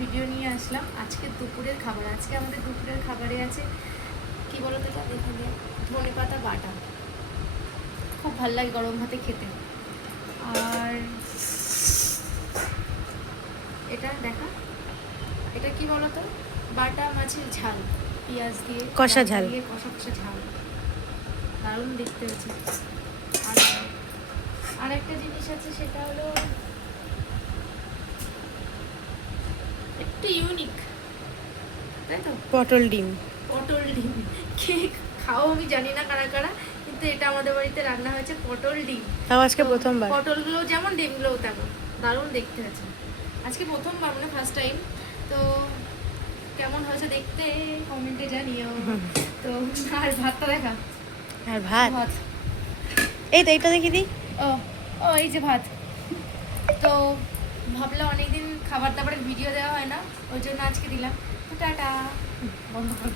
Video নিয়ে আসলাম আজকে দুপুরের খাবার। আজকে আমাদের দুপুরের খাবারে আছে কি বলতো, এটা দেখে নিয়ে ধনেপাতা বাটা, খুব ভালো লাগে গরম ভাতে খেতে। আর এটা দেখা, এটা কি বলতো, বাটা মাছের ঝাল, পেঁয়াজ দিয়ে কষা ঝাল দিয়ে কষা কষা ঝাল, দারুণ দেখতে হয়েছে। আর আরেকটা জিনিস আছে, সেটা হলো একটু ইউনিক, তাই তো, পটল ডিম। পটল ডিম। কে খাও আমি জানি না কারা কারা, কিন্তু এটা আমাদের বাড়িতে রান্না হয়েছে পটল ডিম। তাও আজকে তো প্রথমবার। পটলগুলো যেমন ডিমগুলোও তেমন, দারুণ দেখতে হয়েছে। আজকে প্রথমবার, মানে ফার্স্ট টাইম। তো কেমন হয়েছে দেখতে কমেন্টে জানিও। তো আর ভাতটা দেখা, আর ভাত, ভাত, এই তো এইটা দেখি দিই। ও ও এই যে ভাত। তো ভাবলাম অনেকদিন খাবার দাবারের ভিডিও দেওয়া হয় না, ওই জন্য আজকে দিলাম। তো টাটা, বন্ধ করে দে।